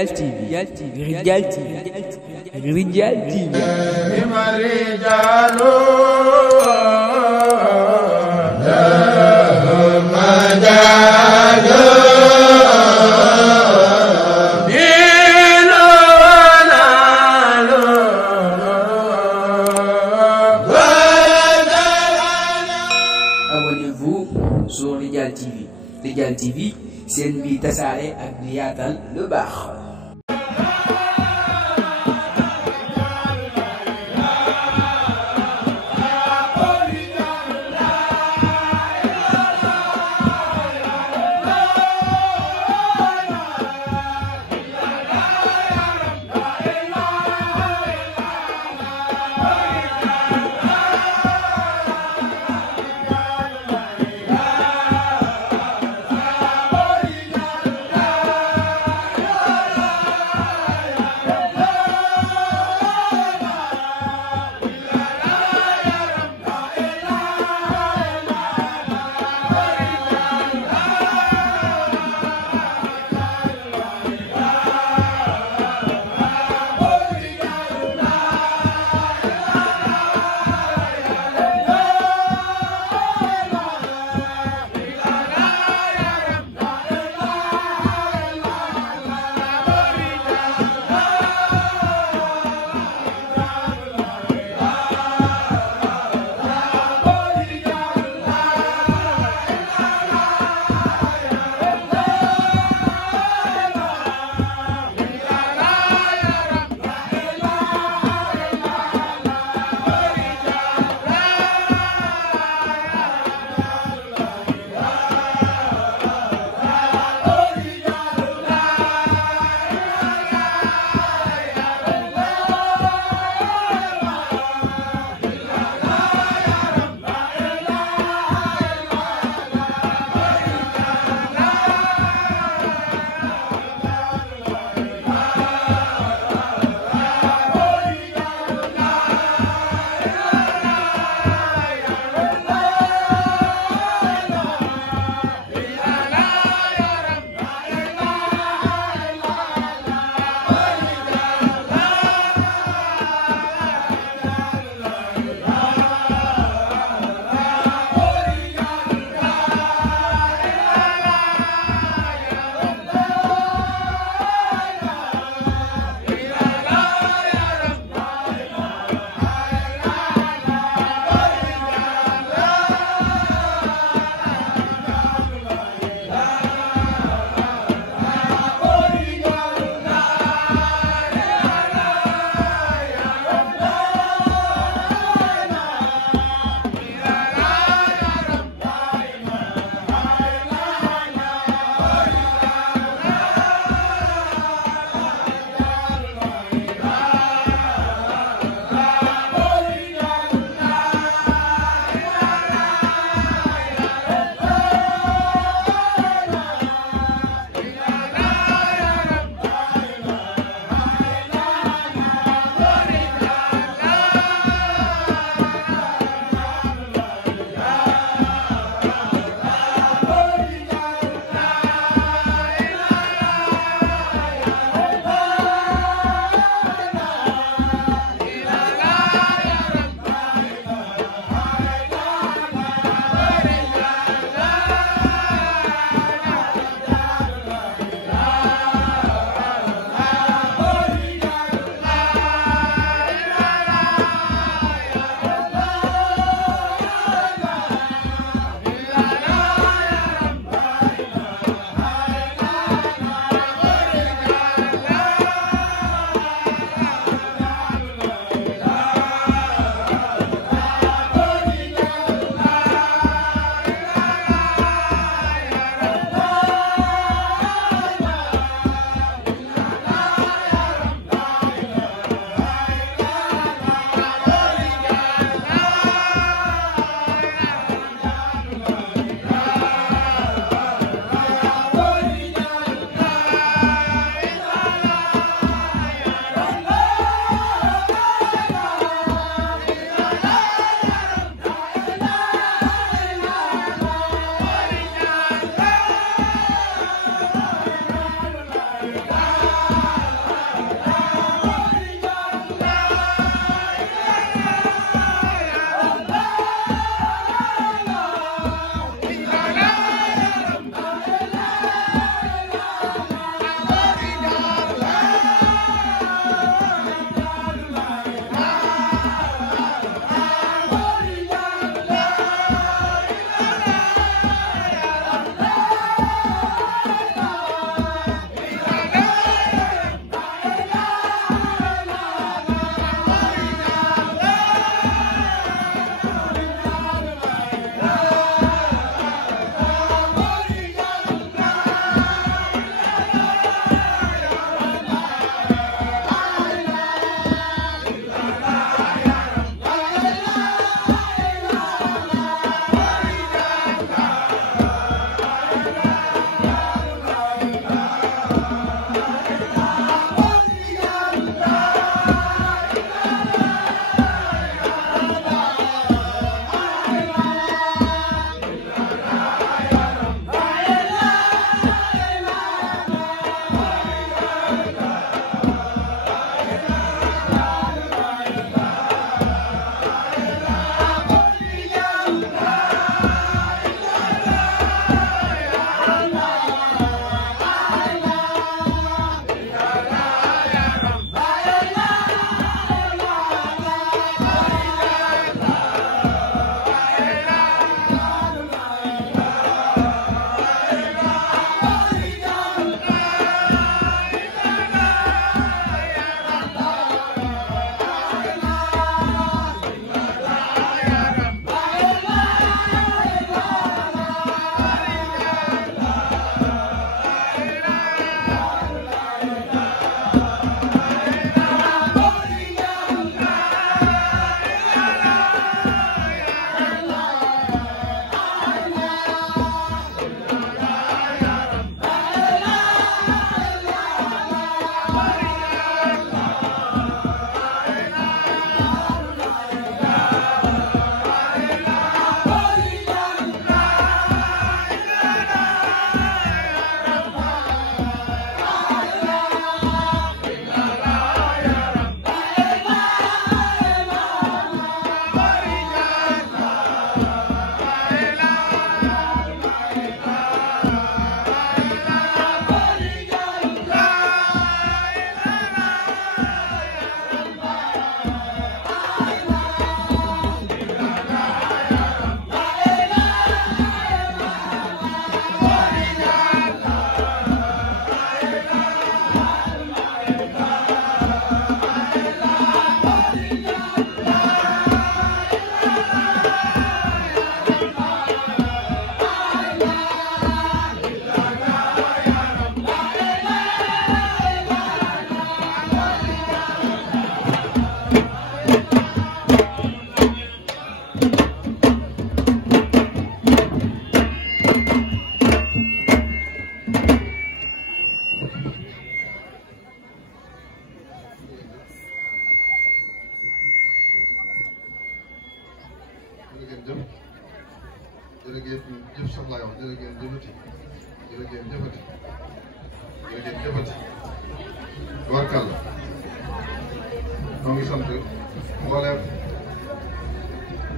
رجال تي رجال تي Abonnez-vous sur Ridial TV. Ridial TV, c'est une vie tasaare ak di yaatal lu baax. jëf jërë ngeen jëf sax laay wax jërë ngeen jëfati jërë ngeen jëfati jërë ngeen jëfati tubaarkàlla ñoo ngi sant mbooleem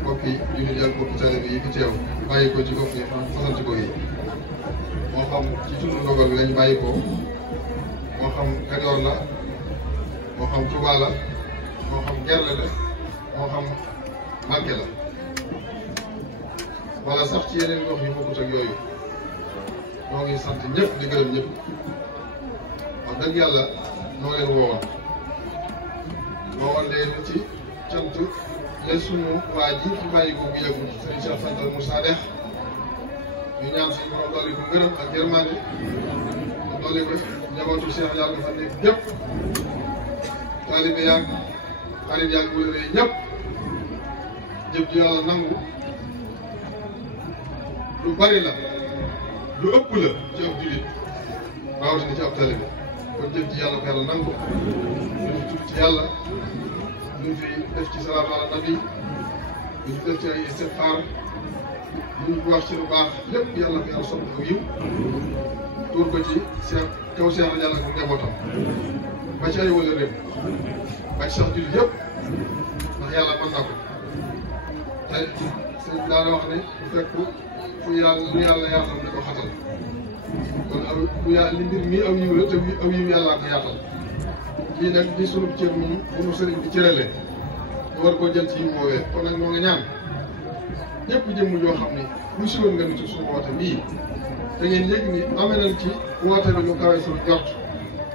mbokki jullit yi ak mbokki taalibe yi fi teew bàyyi ko ci gox yi fasanti ko yi moo xam ci sunu ndogal bi lañ bàyyi ko moo xam Kajoor la moo xam Touba la moo xam Gerle la moo xam Mbàkke la wala sax ci yeneen gox yu bokkut ak yooyu ñoo ngi sant ñëpp di gërëm ñëpp wax dëgg yàlla noo leen woowoon leen ci cant leen sunu waa ji fi bàyyi ko bu yàggul Serigne Cheikh Fadal Moussa Dex ñu ñaan si borom dolli ko gërëm ak yërmande te dolli ko njabootu Cheikh yàlla fa nekk ñëpp taalibe yaag xarit yaag wala ñëpp jëf ji yàlla nangu lu bari la lu ëpp la ci ab jullit rawatina ci ab taalibe kon jëf ji yàlla ko yàlla nangu ñu fi tudd ci yàlla ñu fi def ci salaatu ala nabi ñu fi def ci ay istigfaar ñu wax ci lu baax lépp yàlla ko yàlla soppi aw yiw tuur ko ci Cheikh kaw Cheikh yàlla ko njabootam ba ci ay wala réew ba ci sax jullit yëpp ndax yàlla mën na ko te sëñ daana wax ne bu fekk fu yàlla lu yàlla yaatal di ko xatal kon bu yàlla li mbir mi aw yiw la te aw yiw yàllaa ko yaatal lii nag di sunu cër moom bu nu sëriñ bi cëralee ñu war koo jël ci yiw woowee kon nag moo nga ñaan ñëpp jëmm yoo xam ni lu si woon nga ni ci suñu woote bii te ngeen yëg ni amee nañ ci woote bi lu kawe suñu jot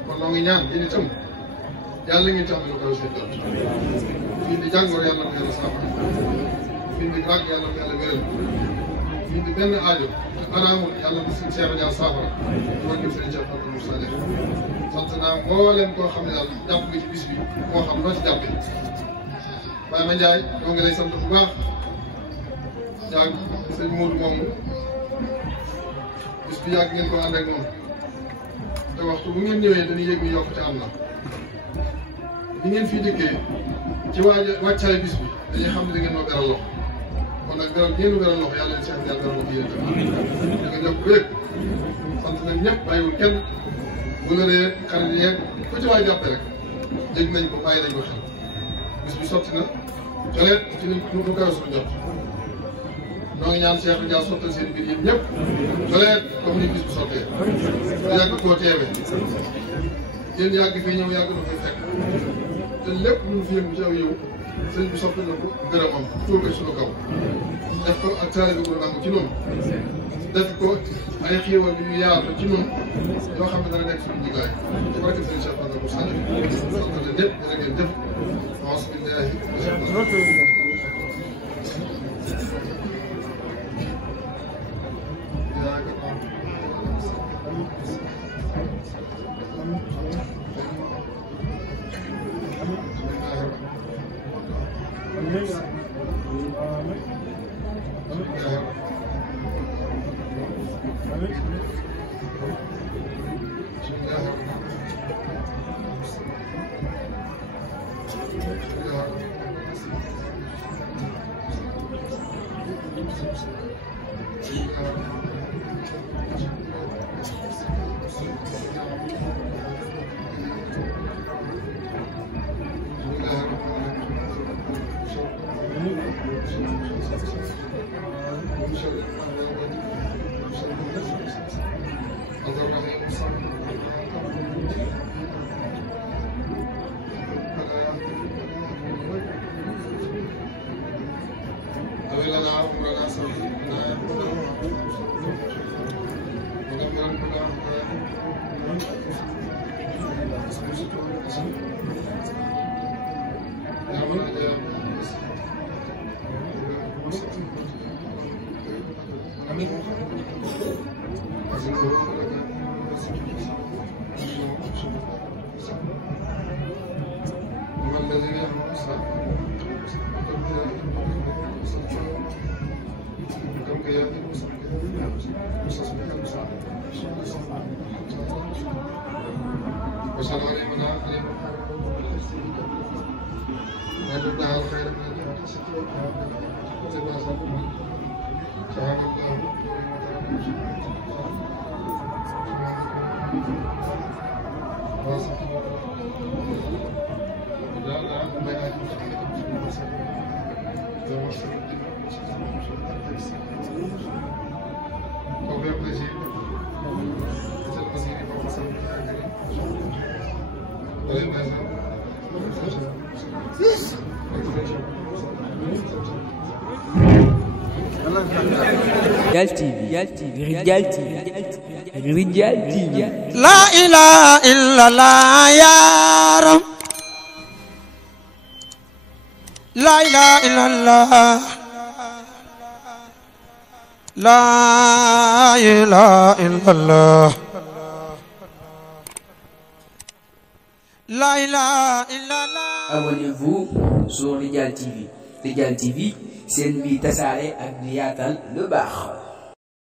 kon noo ngi ñaan yéen itam yàlla ngeen ci amee lu kawe suñu jot fii di jàngoro yàlla ko yàlla saafara fii di ràgg yàlla ko yàlla wéral fii di benn aajo te araamul yàlla ko suñu Cheikh Dial saafara moo jëm seen Cheikh Fadal Moussa Dex sant naa mbooleem koo xam ne daal jàpp nga ci bis bi moo xam noo ci jàppee Baye Mandiaye ñoo ngi lay sant bu baax yàgg sëñ Modou moomu bis bi yàgg ngeen ko ànd ak moom te waxtu bu ngeen ñëwee dañuy yëg ni yokkute am na bi ngeen fii dikkee ci wàccaay bis bi dañuy xam ne da ngeen noo beral loxo kon nag beral ngeen nu beral loxo yàlla leen Cheikh Dial beral loxo yéen tamit da nga jokk bu yëg sant nañ ñëpp bàyyiwul kenn bu la ree xarit yeeg ku ci waay jàppe rek yëg nañ ko bàyyi nañ ko xel bis bi sotti na coleet ci ni nu kawe suñu jot noo ngi ñaan Cheikh Dial sottal seen biir yéen ñëpp coleet comme ni bis bi sottee yàgg koo teewee yéen yàgg fii ñëw yàgg na koy fekk te lépp lu mu fi yëngu ci aw yow sëñ bi soppi na ko gërëmam tuur ko suñu kaw def ko ak taalibe bu nangu ci noonu def ko ay xiiwal yu yaatu ci noonu yoo xam ne dana nekk suñu jiglaay ci barke sëñ Cheikh Fadal Moussa Dex sant na ñëpp dana ngeen jëf bismillahi وسلام عليكم Rijal TV La ilaha illallah ya Rab La ilaha illallah La ilaha illallah La ilaha illallah. Abonnez-vous sur Rijal TV. Rijal TV, c'est une vie tassare ak di yaatal lu baax.